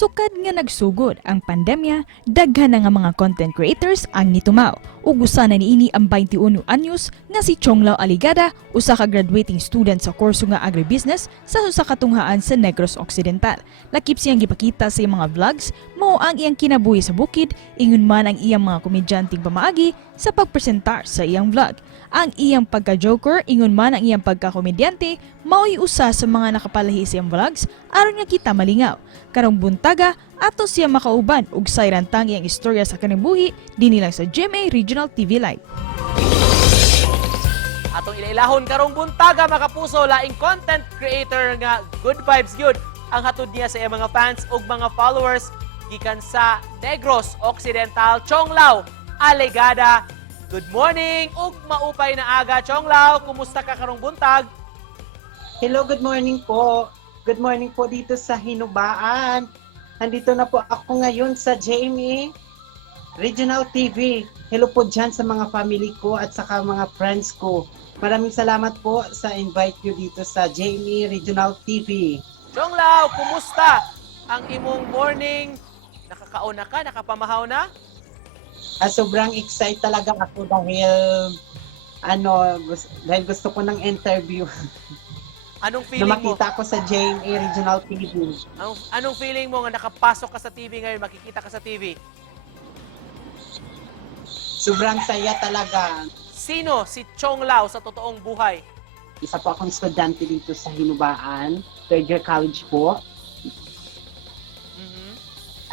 Sukad nga nagsugod ang pandemya, daghan na nga mga content creators ang nitumaw. Ug usa na niini ang 21 anyos nga si Chonglao Aligada, usa ka graduating student sa kurso nga agribusiness sa usa ka tunghaan sa Negros Occidental. Lakip siyang gipakita sa iyang mga vlogs, mao ang iyang kinabuhi sa bukid, ingon man ang iyang mga komedyanteng pamaagi sa pagpresentar sa iyang vlog. Ang iyang pagka-joker, ingon man ang iyang pagka-komedyante, mao'y usa sa mga nakapalahi sa iyang vlogs aron nga kita malingaw. Karong buntaga, ato siya makauban ug sayrantang iyang istorya sa kanibuhi dinhi lang sa GMA Regional TV Live. Atong ilailahon karong buntaga mga kapuso, laing content creator nga good vibes gyud ang hatod niya sa iyang mga fans ug mga followers gikan sa Negros Occidental. Chonglao Aligada, good morning ug maupay na aga. Chonglao, kumusta ka karong buntag? Hello, good morning po. Good morning po dito sa Hinubaan. Nandito na po ako ngayon sa GMA Regional TV. Hello po dyan sa mga family ko at saka mga friends ko. Maraming salamat po sa invite nyo dito sa GMA Regional TV. Chonglao, kumusta ang imong morning? Nakakaon na ka? Nakapamahaw na? Sobrang excited talaga ako dahil dahil gusto ko ng interview Anong na feeling mo? makita ko sa GMA Regional TV. Anong feeling mo nga nakapasok ka sa TV ngayon, makikita ka sa TV? Sobrang saya talaga. Sino si Chonglao sa totoong buhay? Isa po akong estudyante dito sa Hinubaan, third year college po.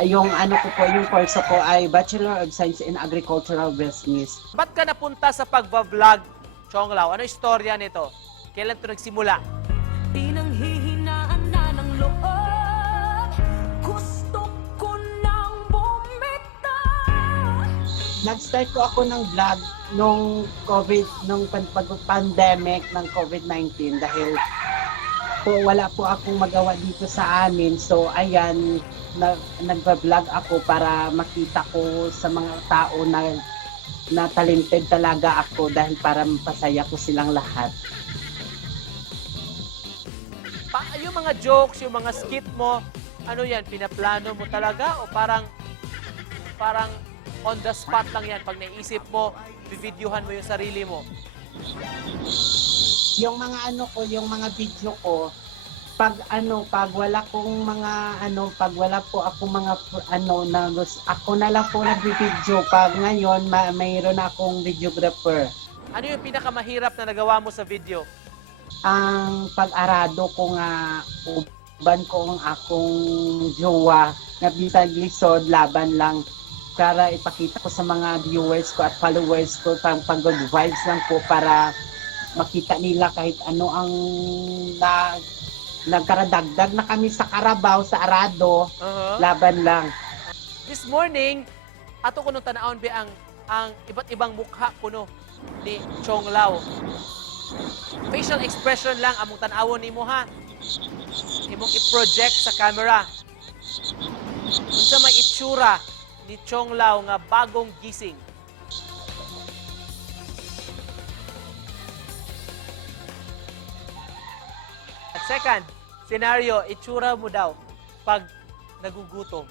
Yung yung course ko ay Bachelor of Science in Agricultural Business. Ba't ka napunta sa pagbablog, Chonglao? Ano istorya nito? Kailan ito nagsimula? Pinanghihinaan na ng loob, gusto ko nang bumitaw. Nag-start ko ako ng vlog nung pandemic ng COVID-19 dahil po wala po akong magawa dito sa amin. So ayan, nagba-vlog ako para makita ko sa mga tao na talented talaga ako dahil para mapasaya ko silang lahat. Yung mga jokes, yung mga skit mo, ano yan, pinaplano mo talaga o parang on the spot lang yan? Pag naisip mo, bivideohan mo yung sarili mo? Yung mga yung mga video ko, pag wala kong pag wala po ako ako na lang po nagbi-video. Pag ngayon, mayroon akong videographer. Ano yung pinakamahirap na nagawa mo sa video? Ang pag-arado ko nga, uban ko ang akong jowa na bitag lisod, laban lang para ipakita ko sa mga viewers ko at followers ko, pag-good vibes lang po para makita nila kahit ano ang nagkaradagdag na kami sa karabaw, sa arado, laban lang. This morning, ato ko nung tanawon ba ang iba't ibang mukha kuno ni Chonglao. Facial expression lang among tanawon nimo ha. Imong i-project sa camera. Unsa may itsura ni Chonglao nga bagong gising? At second, scenario, itsura mo daw pag nagugutom.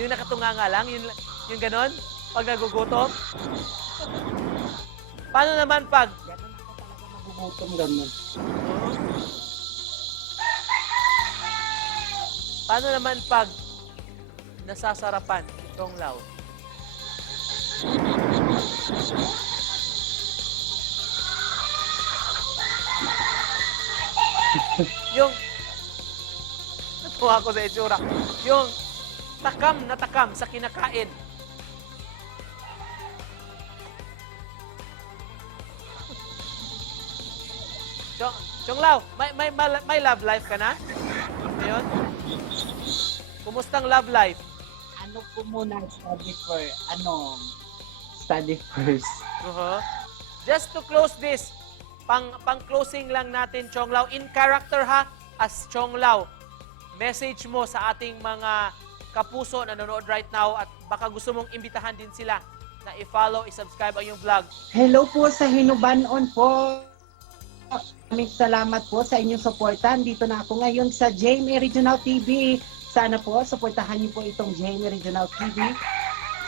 Yung nakatunganga lang, yung ganon, pag nagugutom. Paano naman pag Nagugutom ganun. Paano naman pag nasasarapan, Chonglao? Yung natuwa ko sa itsura. Yung takam na takam sa kinakain. Chonglao, may love life ka na? Ngayon? Kumustang love life? Ano po muna study first. Just to close this, pang-closing lang natin, Chonglao, in character ha, as Chonglao, message mo sa ating mga kapuso na nanonood right now at baka gusto mong imbitahan din sila na i-follow, i-subscribe ang iyong vlog. Hello po sa Hinubanon po. Maraming salamat po sa inyong suporta. Dito na ako ngayon sa JMA Regional TV. Sana po, suportahan niyo po itong JMA Regional TV.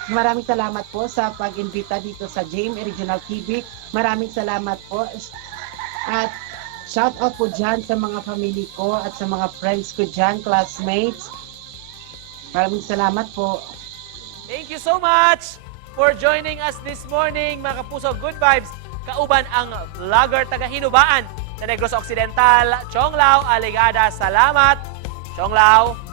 Maraming salamat po sa pag-imbita dito sa JMA Regional TV. Maraming salamat po. At shout out po dyan sa mga family ko at sa mga friends ko dyan, classmates. Maraming salamat po. Thank you so much for joining us this morning, mga kapuso. Good vibes. Kauban ang vlogger taga-Hinubaan sa Negros Occidental, Chong Lau Aligada. Salamat, Chong Lau.